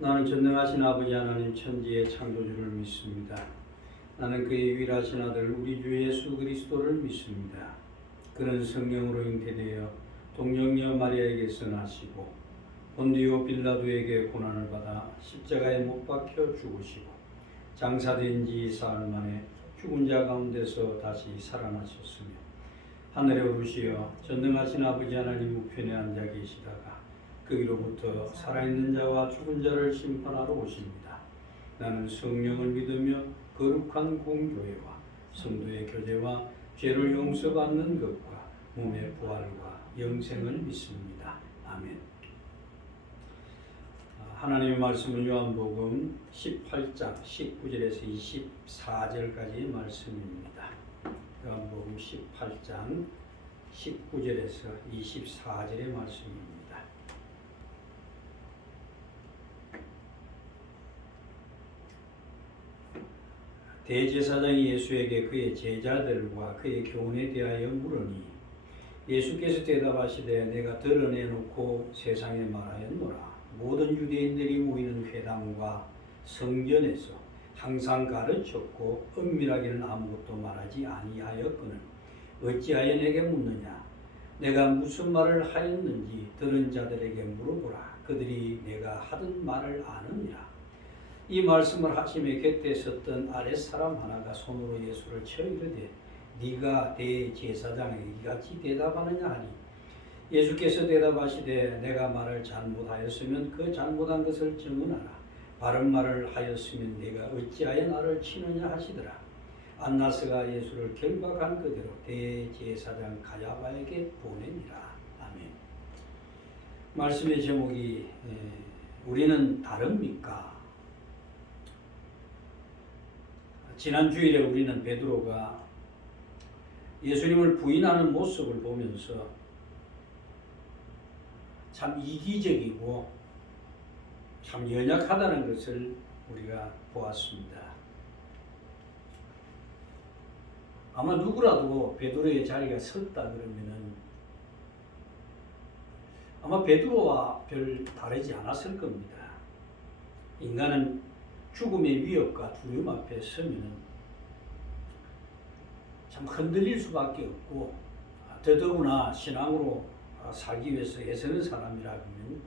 나는 전능하신 아버지 하나님 천지의 창조주를 믿습니다. 나는 그의 유일하신 아들 우리 주 예수 그리스도를 믿습니다. 그는 성령으로 잉태되어 동정녀 마리아에게서 나시고 본디오 빌라도에게 고난을 받아 십자가에 못 박혀 죽으시고 장사된 지 사흘 만에 죽은 자 가운데서 다시 살아나셨으며 하늘에 오르시어 전능하신 아버지 하나님 우편에 앉아 계시다가 거기로부터 살아있는 자와 죽은 자를 심판하러 오십니다. 나는 성령을 믿으며 거룩한 공교회와 성도의 교제와 죄를 용서받는 것과 몸의 부활과 영생을 믿습니다. 아멘. 하나님의 말씀은 요한복음 18장 19절에서 24절까지 말씀입니다. 요한복음 18장 19절에서 24절의 말씀입니다. 대제사장이 예수에게 그의 제자들과 그의 교훈에 대하여 물으니 예수께서 대답하시되 내가 드러내놓고 세상에 말하였노라. 모든 유대인들이 모이는 회당과 성전에서 항상 가르쳤고 은밀하게는 아무것도 말하지 아니하였거늘 어찌하여 내게 묻느냐. 내가 무슨 말을 하였는지 들은 자들에게 물어보라. 그들이 내가 하던 말을 아느니라. 이 말씀을 하심에 곁에 섰던 아랫사람 하나가 손으로 예수를 쳐 이르되 네가 대제사장에게 이같이 대답하느냐 하니 예수께서 대답하시되 내가 말을 잘못하였으면 그 잘못한 것을 증언하라. 바른 말을 하였으면 내가 어찌하여 나를 치느냐 하시더라. 안나스가 예수를 결박한 그대로 대제사장 가야바에게 보내니라. 아멘. 말씀의 제목이 우리는 다릅니까? 지난 주일에 우리는 베드로가 예수님을 부인하는 모습을 보면서 참 이기적이고 참 연약하다는 것을 우리가 보았습니다. 아마 누구라도 베드로의 자리가 섰다 그러면은 아마 베드로와 별 다르지 않았을 겁니다. 인간은 죽음의 위협과 두려움 앞에 서면은 참 흔들릴 수밖에 없고 더더구나 신앙으로 살기 위해서 애쓰는 사람이라면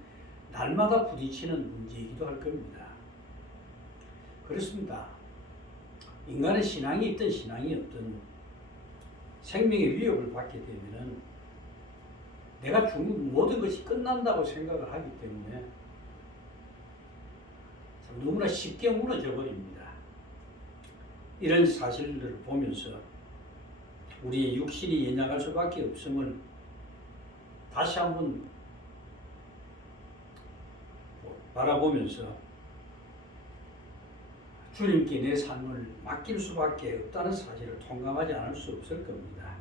날마다 부딪히는 문제이기도 할 겁니다. 그렇습니다. 인간의 신앙이 있든 신앙이 없든 생명의 위협을 받게 되면은 내가 죽는 모든 것이 끝난다고 생각을 하기 때문에 너무나 쉽게 무너져 버립니다. 이런 사실들을 보면서 우리의 육신이 연약할 수밖에 없음을 다시 한번 바라보면서 주님께 내 삶을 맡길 수밖에 없다는 사실을 통감하지 않을 수 없을 겁니다.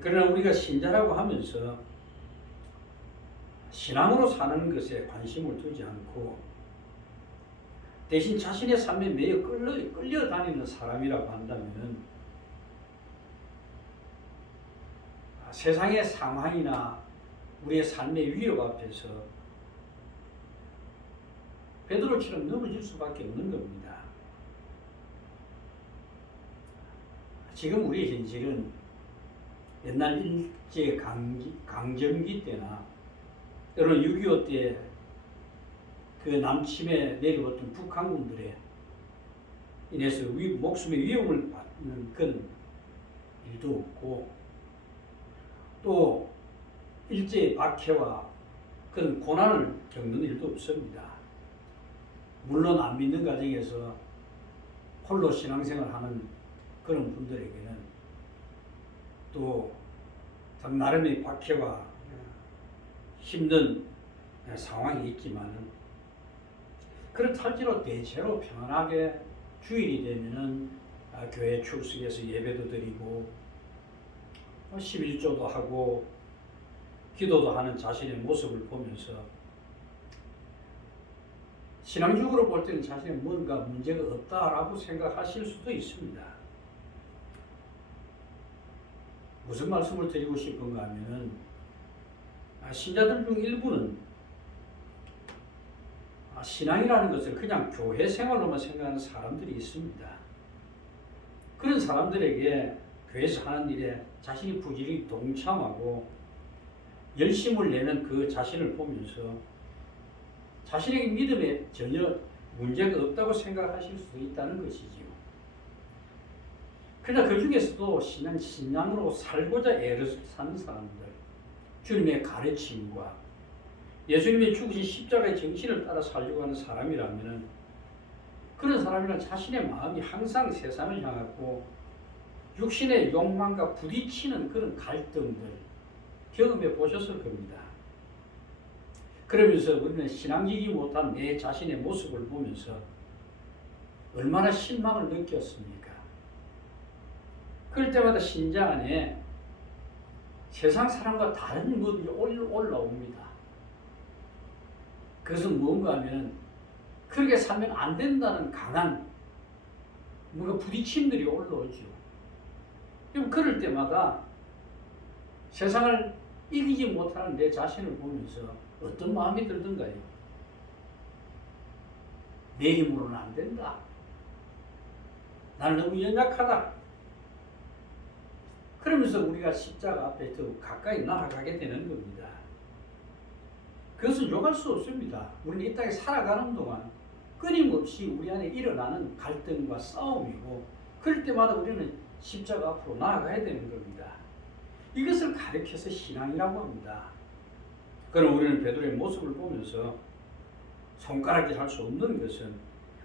그러나 우리가 신자라고 하면서 신앙으로 사는 것에 관심을 두지 않고 대신 자신의 삶에 매여 끌려다니는 사람이라고 한다면 세상의 상황이나 우리의 삶의 위협 앞에서 베드로처럼 넘어질 수밖에 없는 겁니다. 지금 우리의 현실은 옛날 일제 강점기 때나 여러분 6.25 때 그 남침에 내려왔던 북한군들에 인해서 목숨의 위험을 받는 그런 일도 없고 또 일제의 박해와 그런 고난을 겪는 일도 없습니다. 물론 안 믿는 가정에서 홀로 신앙생활하는 그런 분들에게는 또 참 나름의 박해와 힘든 상황이 있지만은 그렇다지로 대체로 평안하게 주일이 되면은 교회 출석해서 예배도 드리고 11조도 하고 기도도 하는 자신의 모습을 보면서 신앙적으로 볼 때는 자신이 뭔가 문제가 없다라고 생각하실 수도 있습니다. 무슨 말씀을 드리고 싶은가 하면은 신자들 중 일부는 신앙이라는 것을 그냥 교회 생활로만 생각하는 사람들이 있습니다. 그런 사람들에게 교회에서 하는 일에 자신이 부지런히 동참하고 열심을 내는 그 자신을 보면서 자신에게 믿음에 전혀 문제가 없다고 생각하실 수도 있다는 것이지요. 그러나 그 중에서도 신앙으로 살고자 애를 사는 사람들, 주님의 가르침과 예수님의 죽으신 십자가의 정신을 따라 살려고 하는 사람이라면 그런 사람이란 자신의 마음이 항상 세상을 향하고 육신의 욕망과 부딪히는 그런 갈등들 경험해 보셨을 겁니다. 그러면서 우리는 신앙지기 못한 내 자신의 모습을 보면서 얼마나 실망을 느꼈습니까? 그럴 때마다 심장 안에 세상 사람과 다른 것들이 올라옵니다. 그것은 뭔가 하면 그렇게 살면 안 된다는 강한 뭔가 부딪힘들이 올라오죠. 그럼 그럴 때마다 세상을 이기지 못하는 내 자신을 보면서 어떤 마음이 들던가요? 내 힘으로는 안 된다. 나는 너무 연약하다. 그러면서 우리가 십자가 앞에 더 가까이 나아가게 되는 겁니다. 그것은 욕할 수 없습니다. 우리는 이 땅에 살아가는 동안 끊임없이 우리 안에 일어나는 갈등과 싸움이고 그럴 때마다 우리는 십자가 앞으로 나아가야 되는 겁니다. 이것을 가르쳐서 신앙이라고 합니다. 그럼 우리는 베드로의 모습을 보면서 손가락질 할 수 없는 것은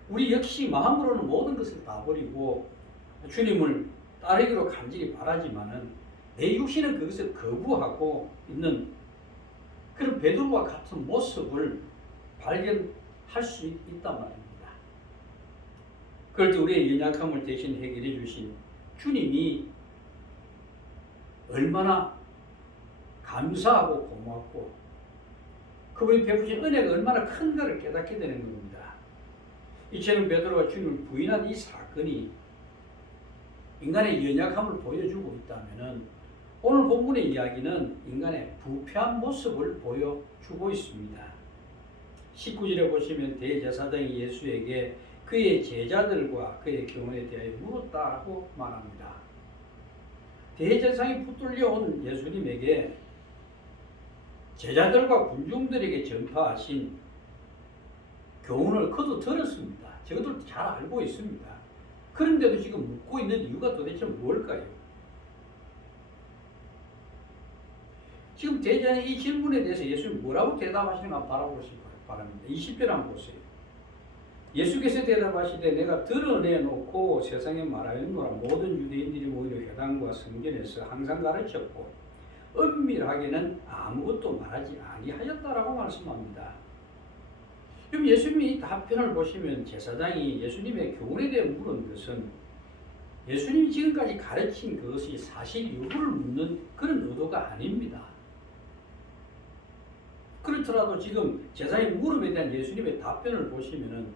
우리 역시 마음으로는 모든 것을 다 버리고 주님을 따르기로 간절히 바라지만은 내 육신은 그것을 거부하고 있는 그런 베드로와 같은 모습을 발견할 수 있단 말입니다. 그럴 때 우리의 연약함을 대신 해결해 주신 주님이 얼마나 감사하고 고맙고 그분이 베푸신 은혜가 얼마나 큰가를 깨닫게 되는 겁니다. 이처럼 베드로가 주님을 부인한 이 사건이 인간의 연약함을 보여주고 있다면 오늘 본문의 이야기는 인간의 부패한 모습을 보여주고 있습니다. 19절에 보시면 대제사장이 예수에게 그의 제자들과 그의 교훈에 대하여 물었다고 말합니다. 대제사장이 붙들려 온 예수님에게 제자들과 군중들에게 전파하신 교훈을 그도 들었습니다. 저것도 잘 알고 있습니다. 그런데도 지금 묻고 있는 이유가 도대체 뭘까요? 지금 대제사장의 이 질문에 대해서 예수님이 뭐라고 대답하시는가 바라보시기 바랍니다. 20절 한번 보세요. 예수께서 대답하시되 내가 드러내놓고 세상에 말하였노라. 모든 유대인들이 모이는 회당과 성전에서 항상 가르쳤고 은밀하게는 아무것도 말하지 아니하였다라고 말씀합니다. 그럼 예수님이 이 답변을 보시면 제사장이 예수님의 교훈에 대해 물은 것은 예수님이 지금까지 가르친 그것이 사실 여부를 묻는 그런 의도가 아닙니다. 그렇더라도 지금 제사장의 물음에 대한 예수님의 답변을 보시면은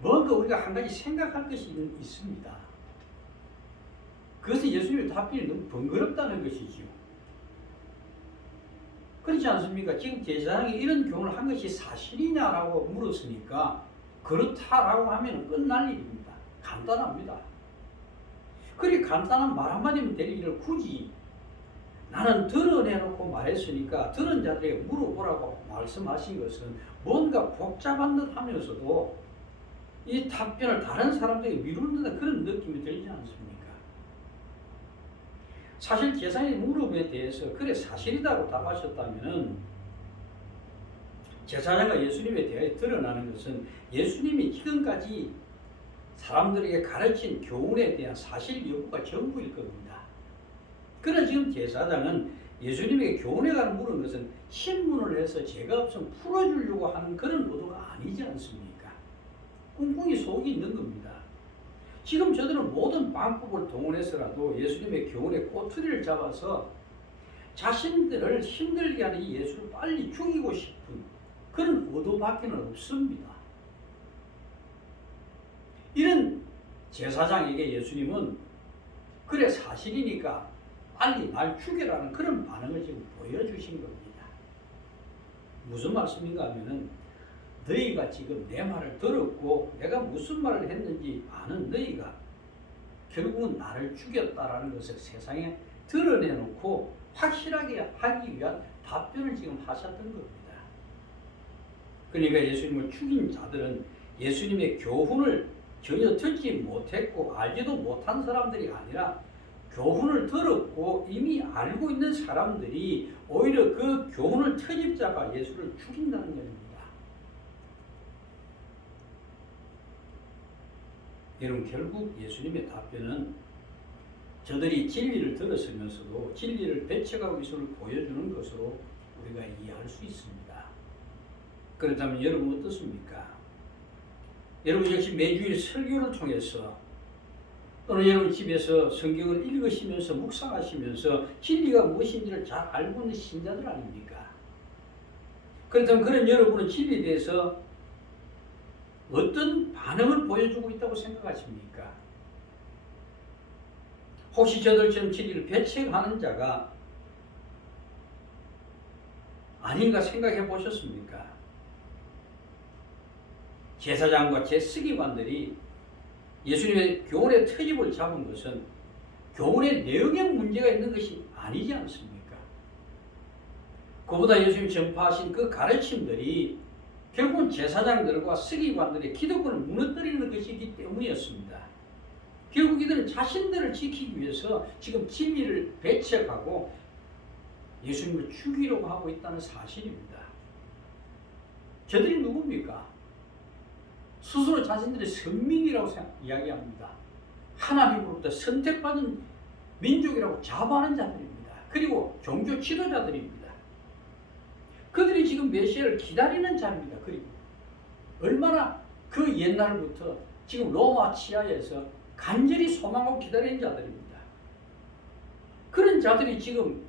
뭔가 우리가 한 가지 생각할 것이 있습니다. 그것은 예수님의 답변이 너무 번거롭다는 것이지요. 그렇지 않습니까? 지금 제사장이 이런 교훈을 한 것이 사실이냐라고 물었으니까 그렇다라고 하면 끝날 일입니다. 간단합니다. 그리 간단한 말 한마디면 될 일을 굳이 나는 드러내놓고 말했으니까 들은 자들에게 물어보라고 말씀하신 것은 뭔가 복잡한 듯 하면서도 이 답변을 다른 사람들에게 미루는 듯한 그런 느낌이 들지 않습니까? 사실 제사장의 물음에 대해서 그래 사실이라고 답하셨다면 제사장과 예수님에 대해 드러나는 것은 예수님이 지금까지 사람들에게 가르친 교훈에 대한 사실 여부가 전부일 겁니다. 그러나 지금 제사장은 예수님에게 교훈에 관한 물은 것은 신문을 해서 죄가 없으면 풀어주려고 하는 그런 의도가 아니지 않습니까? 꿍꿍이 속이 있는 겁니다. 지금 저들은 모든 방법을 동원해서라도 예수님의 교훈의 꼬투리를 잡아서 자신들을 힘들게 하는 이 예수를 빨리 죽이고 싶은 그런 의도밖에 없습니다. 이런 제사장에게 예수님은 그래 사실이니까 빨리 날 죽여라는 그런 반응을 지금 보여주신 겁니다. 무슨 말씀인가 하면은 너희가 지금 내 말을 들었고 내가 무슨 말을 했는지 아는 너희가 결국은 나를 죽였다라는 것을 세상에 드러내놓고 확실하게 하기 위한 답변을 지금 하셨던 겁니다. 그러니까 예수님을 죽인 자들은 예수님의 교훈을 전혀 듣지 못했고 알지도 못한 사람들이 아니라 교훈을 들었고 이미 알고 있는 사람들이 오히려 그 교훈을 터집자가 예수를 죽인다는 것입니다. 여러분, 결국 예수님의 답변은 저들이 진리를 들었으면서도 진리를 배척하고 예수를 보여주는 것으로 우리가 이해할 수 있습니다. 그렇다면 여러분 어떻습니까? 여러분 역시 매주일 설교를 통해서 또는 여러분 집에서 성경을 읽으시면서 묵상하시면서 진리가 무엇인지를 잘 알고 있는 신자들 아닙니까? 그렇다면 그런 여러분은 진리에 대해서 어떤 반응을 보여주고 있다고 생각하십니까? 혹시 저들처럼 진리를 배척하는 자가 아닌가 생각해 보셨습니까? 제사장과 제스기관들이 예수님의 교훈의 트집을 잡은 것은 교훈의 내용에 문제가 있는 것이 아니지 않습니까? 그보다 예수님이 전파하신 그 가르침들이 결국은 제사장들과 서기관들의 기득권을 무너뜨리는 것이기 때문이었습니다. 결국 이들은 자신들을 지키기 위해서 지금 진리를 배척하고 예수님을 죽이려고 하고 있다는 사실입니다. 저들이 누굽니까? 스스로 자신들의 선민이라고 이야기합니다. 하나님으로부터 선택받은 민족이라고 자부하는 자들입니다. 그리고 종교 지도자들입니다. 그들이 지금 메시아를 기다리는 자입니다. 그리고 얼마나 그 옛날부터 지금 로마 치하에서 간절히 소망하고 기다리는 자들입니다. 그런 자들이 지금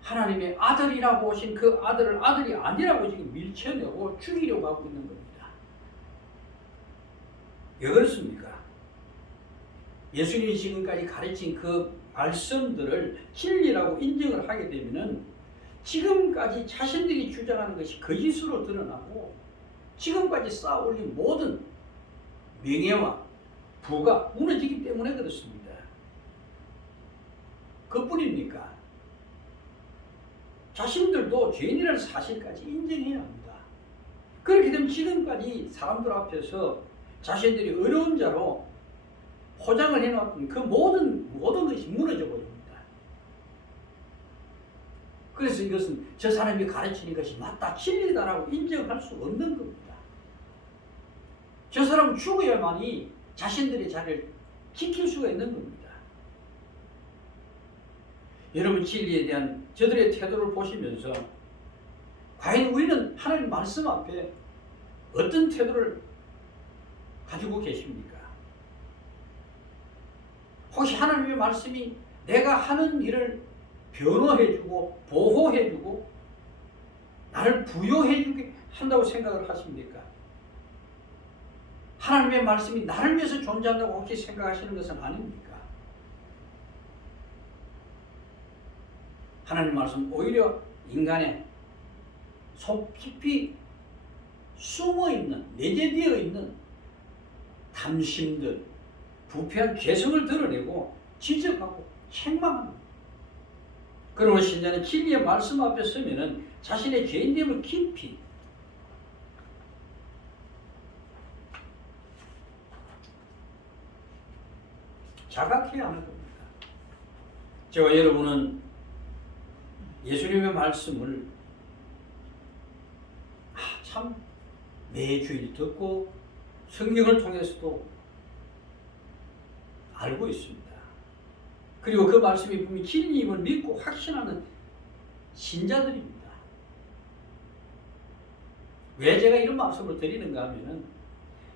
하나님의 아들이라고 오신 그 아들을 아들이 아니라고 지금 밀쳐내고 죽이려고 하고 있는 겁니다. 왜 그렇습니까? 예수님이 지금까지 가르친 그 말씀들을 진리라고 인정을 하게 되면은 지금까지 자신들이 주장하는 것이 거짓으로 드러나고 지금까지 쌓아올린 모든 명예와 부가 무너지기 때문에 그렇습니다. 그뿐입니까? 자신들도 죄인이라는 사실까지 인정해야 합니다. 그렇게 되면 지금까지 사람들 앞에서 자신들이 어려운 자로 포장을 해놨던 그 모든 것이 무너져 버립니다. 그래서 이것은 저 사람이 가르치는 것이 맞다, 진리다라고 인정할 수 없는 겁니다. 저 사람은 죽어야만이 자신들의 자리를 지킬 수가 있는 겁니다. 여러분, 진리에 대한 저들의 태도를 보시면서 과연 우리는 하나님 말씀 앞에 어떤 태도를 가지고 계십니까? 혹시 하나님의 말씀이 내가 하는 일을 변호해주고 보호해주고 나를 부여해주게 한다고 생각을 하십니까? 하나님의 말씀이 나를 위해서 존재한다고 혹시 생각하시는 것은 아닙니까? 하나님 말씀 오히려 인간의 속 깊이 숨어있는, 내재되어 있는 탐심들, 부패한 죄성을 드러내고 지적하고 책망합니다. 그러므로 신자는 진리의 말씀 앞에 서면은 자신의 죄인됨을 깊이 자각해야 하는 겁니다. 저와 여러분은 예수님의 말씀을 참 매주일 듣고 성경을 통해서도 알고 있습니다. 그리고 그 말씀이 분명히 진리임을 믿고 확신하는 신자들입니다. 왜 제가 이런 말씀을 드리는가 하면은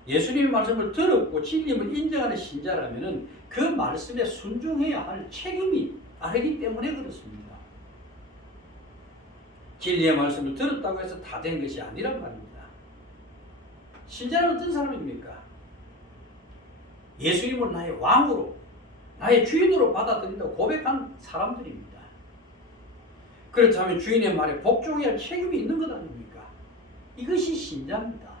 예수님의 말씀을 들었고 진리임을 인정하는 신자라면은 그 말씀에 순종해야 할 책임이 따르기 때문에 그렇습니다. 진리의 말씀을 들었다고 해서 다 된 것이 아니란 말입니다. 신자는 어떤 사람입니까? 예수님을 나의 왕으로, 나의 주인으로 받아들인다고 고백한 사람들입니다. 그렇다면 주인의 말에 복종해야 할 책임이 있는 것 아닙니까? 이것이 신자입니다.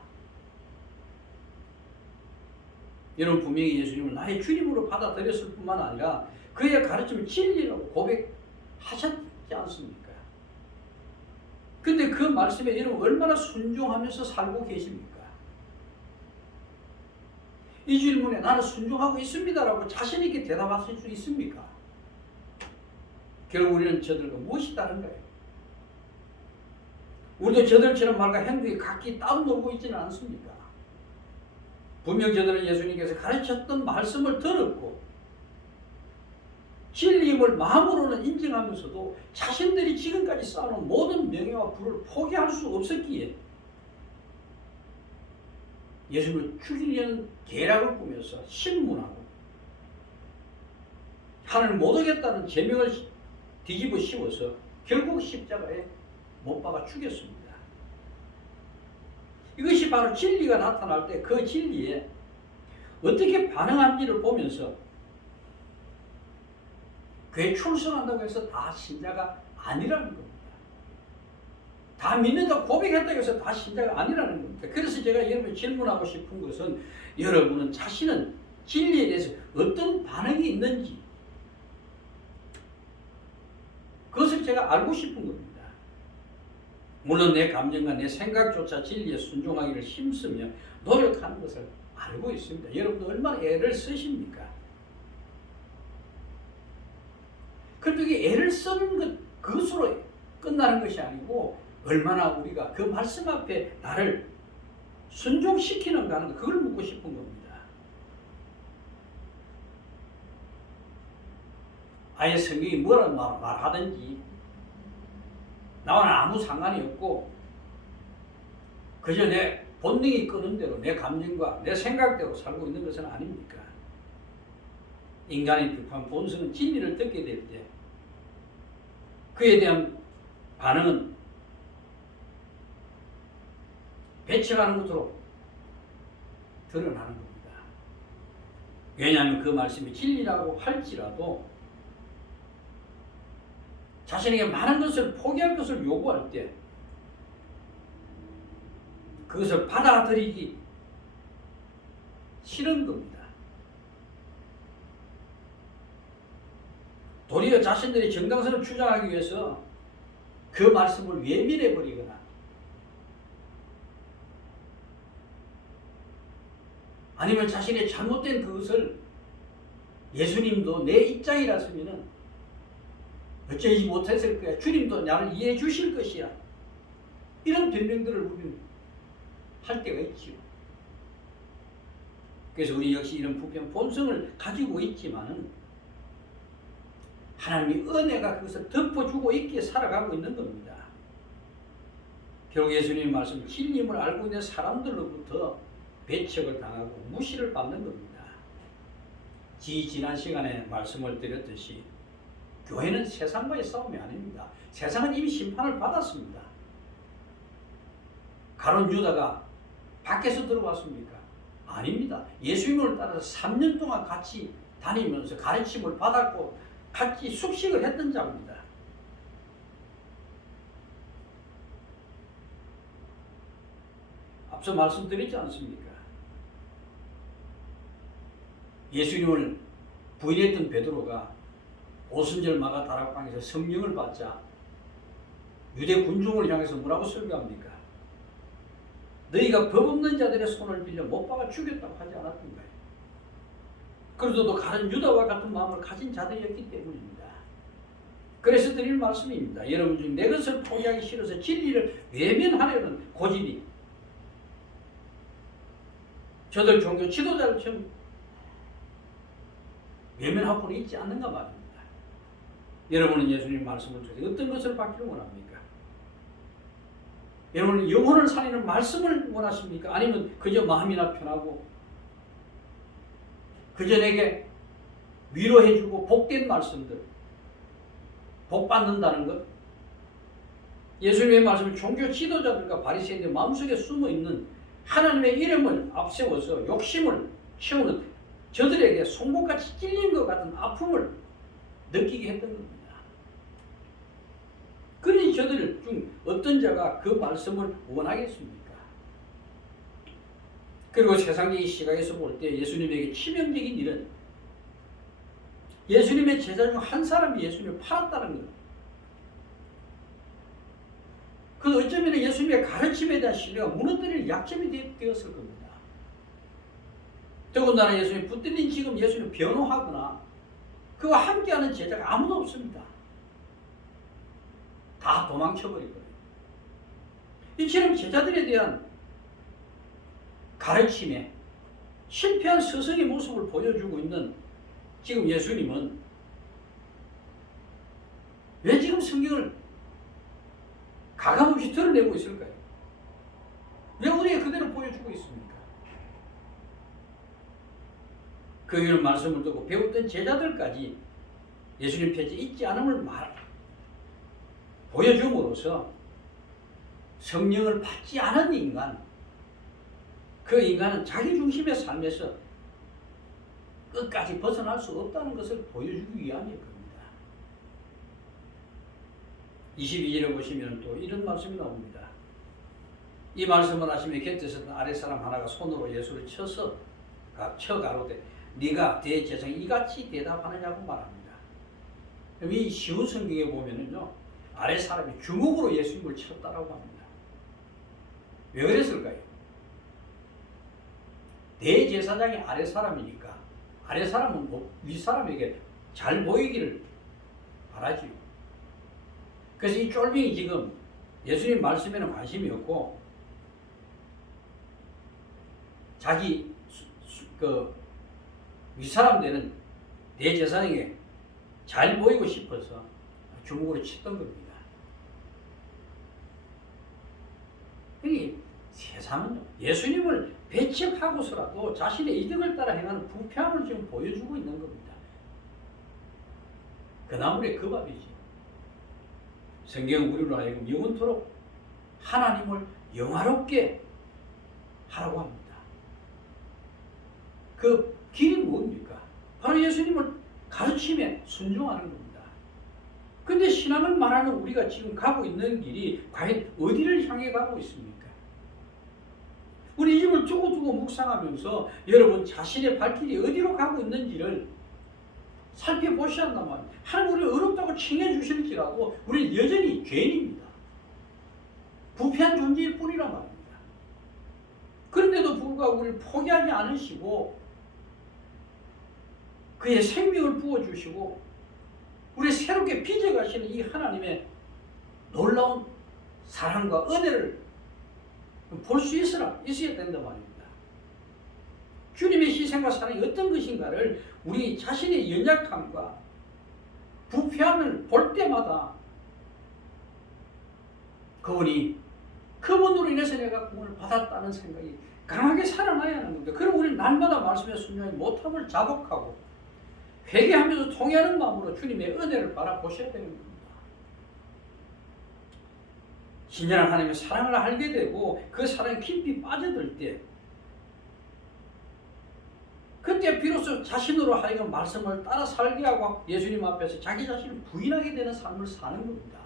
여러분 분명히 예수님을 나의 주님으로 받아들였을 뿐만 아니라 그의 가르침을 진리라고 고백하셨지 않습니까? 근데 그 말씀에 여러분 얼마나 순종하면서 살고 계십니까? 이 질문에 나는 순종하고 있습니다라고 자신 있게 대답하실 수 있습니까? 결국 우리는 저들과 무엇이 다른가요? 우리도 저들처럼 말과 행동이 각기 따로 놀고 있지는 않습니까? 분명 저들은 예수님께서 가르쳤던 말씀을 들었고 진리임을 마음으로는 인정하면서도 자신들이 지금까지 쌓아놓은 모든 명예와 부를 포기할 수 없었기에 예수님을 죽이려는 계략을 꾸며서 신문하고 하나님을 못 오겠다는 제명을 뒤집어 씌워서 결국 십자가에 못 박아 죽였습니다. 이것이 바로 진리가 나타날 때 그 진리에 어떻게 반응한지를 보면서 그에 출석한다고 해서 다 신자가 아니라는 겁니다. 다 믿는다고 고백했다고 해서 다 신자가 아니라는 겁니다. 그래서 제가 여러분 질문하고 싶은 것은 여러분은 자신은 진리에 대해서 어떤 반응이 있는지 그것을 제가 알고 싶은 겁니다. 물론 내 감정과 내 생각조차 진리에 순종하기를 힘쓰며 노력하는 것을 알고 있습니다. 여러분도 얼마나 애를 쓰십니까? 그런데 애를 쓰는 것 그것으로 끝나는 것이 아니고 얼마나 우리가 그 말씀 앞에 나를 순종시키는가 하는 것 그걸 묻고 싶은 겁니다. 아예 성경이 뭐라 말하든지 나와는 아무 상관이 없고 그저 내 본능이 끄는 대로 내 감정과 내 생각대로 살고 있는 것은 아닙니까? 인간의 비판 본성은 진리를 듣게 될 때 그에 대한 반응은 배척하는 것으로 드러나는 겁니다. 왜냐하면 그 말씀이 진리라고 할지라도 자신에게 많은 것을 포기할 것을 요구할 때 그것을 받아들이기 싫은 겁니다. 도리어 자신들이 정당성을 주장하기 위해서 그 말씀을 외면해버리거나 아니면 자신의 잘못된 그것을 예수님도 내 입장이라서면은 어쩌지 못했을 거야. 주님도 나를 이해해 주실 것이야. 이런 변명들을 우리는 할 때가 있지요. 그래서 우리 역시 이런 부패한 본성을 가지고 있지만은 하나님의 은혜가 그것을 덮어주고 있기에 살아가고 있는 겁니다. 결국 예수님의 말씀 진리임을 알고 있는 사람들로부터 배척을 당하고 무시를 받는 겁니다. 지난 시간에 말씀을 드렸듯이 교회는 세상과의 싸움이 아닙니다. 세상은 이미 심판을 받았습니다. 가룟 유다가 밖에서 들어왔습니까? 아닙니다. 예수님을 따라서 3년 동안 같이 다니면서 가르침을 받았고 같이 숙식을 했던 자입니다. 앞서 말씀드리지 않습니까? 예수님을 부인했던 베드로가 오순절 마가 다락방에서 성령을 받자 유대 군중을 향해서 뭐라고 설교합니까? 너희가 법 없는 자들의 손을 빌려 못 박아 죽였다고 하지 않았던가요? 그래도 가룟 유다와 같은 마음을 가진 자들이었기 때문입니다. 그래서 드릴 말씀입니다. 여러분 중 내 것을 포기하기 싫어서 진리를 외면하려는 고집이 저들 종교 지도자들처럼 외면하고는 있지 않는가 말입니다. 여러분은 예수님 말씀을 통해 어떤 것을 받기를 원합니까? 여러분은 영혼을 살리는 말씀을 원하십니까? 아니면 그저 마음이나 편하고 그저 내게 위로해주고 복된 말씀들 복 받는다는 것? 예수님의 말씀은 종교 지도자들과 바리새인들 마음속에 숨어있는 하나님의 이름을 앞세워서 욕심을 채우는 저들에게 송곳같이 찔린 것 같은 아픔을 느끼게 했던 겁니다. 그러니 저들 중 어떤 자가 그 말씀을 원하겠습니까? 그리고 세상적인 시각에서 볼 때 예수님에게 치명적인 일은 예수님의 제자 중 한 사람이 예수님을 팔았다는 것. 그 어쩌면 예수님의 가르침에 대한 신뢰가 무너뜨리는 약점이 되었을 겁니다. 더군다나 예수님 붙들린 지금 예수님 변호하거나 그와 함께하는 제자가 아무도 없습니다. 다 도망쳐버리거든요. 이처럼 제자들에 대한 가르침에 실패한 스승의 모습을 보여주고 있는 지금 예수님은 왜 지금 성경을 가감없이 드러내고 있을까요? 왜 우리에게 그대로 보여주고 있습니까? 그 이런 말씀을 듣고 배웠던 제자들까지 예수님 편지에 있지 않음을 보여줌으로써 성령을 받지 않은 인간, 그 인간은 자기 중심의 삶에서 끝까지 벗어날 수 없다는 것을 보여주기 위함일 겁니다. 22절에 보시면 또 이런 말씀이 나옵니다. 이 말씀을 하시며 곁에 있었던 아랫사람 하나가 손으로 예수를 쳐 가로되 네가 대제사장이 이같이 대답하느냐고 말합니다. 이 쉬운 성경에 보면은요, 아랫사람이 주먹으로 예수님을 쳤다라고 합니다. 왜 그랬을까요? 대제사장이 아랫사람이니까 아랫사람은 윗사람에게 잘 보이기를 바라지요. 그래서 이 쫄병이 지금 예수님 말씀에는 관심이 없고 자기 그 윗사람 되는 대제사장에게 잘 보이고 싶어서 주먹으로 쳤던 겁니다. 이 세상은요, 예수님을 배척하고서라도 자신의 이득을 따라 행하는 부패함을 지금 보여주고 있는 겁니다. 그 나물의 그 밥이지. 성경은 우리로 하여금 영원토록 하나님을 영화롭게 하라고 합니다. 그 길이 뭡니까? 바로 예수님을 가르침에 순종하는 겁니다. 근데 신앙을 말하는 우리가 지금 가고 있는 길이 과연 어디를 향해 가고 있습니까? 우리 이 집을 두고두고 묵상하면서 여러분 자신의 발길이 어디로 가고 있는지를 살펴보셔야 한단 말입니다. 하나님 우리를 어렵다고 칭해 주실지라도 우리는 여전히 죄인입니다. 부패한 존재일 뿐이란 말입니다. 그런데도 불구하고 우리를 포기하지 않으시고 그의 생명을 부어주시고 우리 새롭게 빚어가시는 이 하나님의 놀라운 사랑과 은혜를 볼 수 있어야 된단 말입니다. 주님의 희생과 사랑이 어떤 것인가를 우리 자신의 연약함과 부패함을 볼 때마다 그분으로 인해서 내가 구원을 받았다는 생각이 강하게 살아나야 하는 겁니다. 그럼 우리는 날마다 말씀에 순종하지 못함을 자복하고 회개하면서 통회하는 마음으로 주님의 은혜를 바라보셔야 되는 겁니다. 신령한 하나님의 사랑을 알게 되고 그 사랑에 깊이 빠져들 때 그때 비로소 자신으로 하여금 말씀을 따라 살게 하고 예수님 앞에서 자기 자신을 부인하게 되는 삶을 사는 겁니다.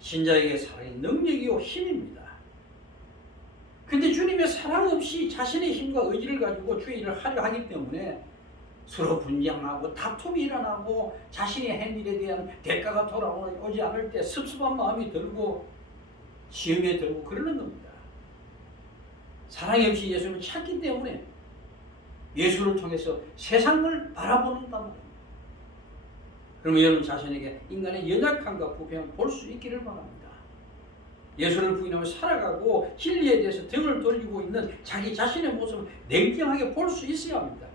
신자에게 사랑이 능력이요 힘입니다. 근데 주님의 사랑 없이 자신의 힘과 의지를 가지고 주의 일을 하려 하기 때문에 서로 분쟁하고 다툼이 일어나고 자신의 한 일에 대한 대가가 돌아오지 않을 때 섭섭한 마음이 들고 시험에 들고 그러는 겁니다. 사랑이 없이 예수를 찾기 때문에 예수를 통해서 세상을 바라보는단 말입니다. 그러면 여러분 자신에게 인간의 연약함과 부패함을 볼 수 있기를 바랍니다. 예수를 부인하며 살아가고 진리에 대해서 등을 돌리고 있는 자기 자신의 모습을 냉정하게 볼 수 있어야 합니다.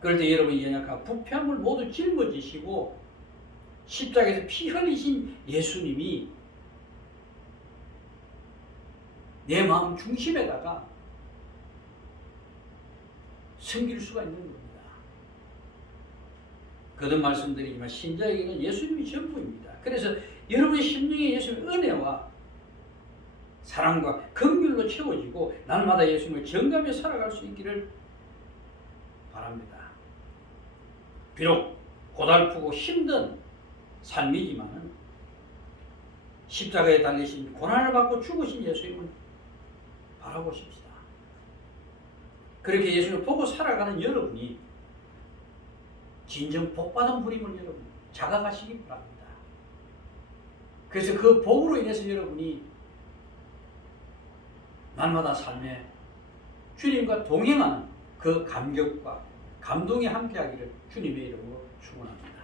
그럴 때 여러분의 연약한 부패함을 모두 짊어지시고 십자가에서 피 흘리신 예수님이 내 마음 중심에다가 섬길 수가 있는 겁니다. 거듭 말씀드리지만 신자에게는 예수님이 전부입니다. 그래서 여러분의 심령에 예수님의 은혜와 사랑과 긍휼로 채워지고 날마다 예수님을 정감해 살아갈 수 있기를 바랍니다. 비록 고달프고 힘든 삶이지만은 십자가에 달리신 고난을 받고 죽으신 예수님을 바라보십시다. 그렇게 예수님을 보고 살아가는 여러분이 진정 복받은 분임을 여러분 자각하시기 바랍니다. 그래서 그 복으로 인해서 여러분이 날마다 삶에 주님과 동행하는 그 감격과 감동이 함께하기를 주님의 이름으로 축원합니다.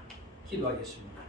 기도하겠습니다.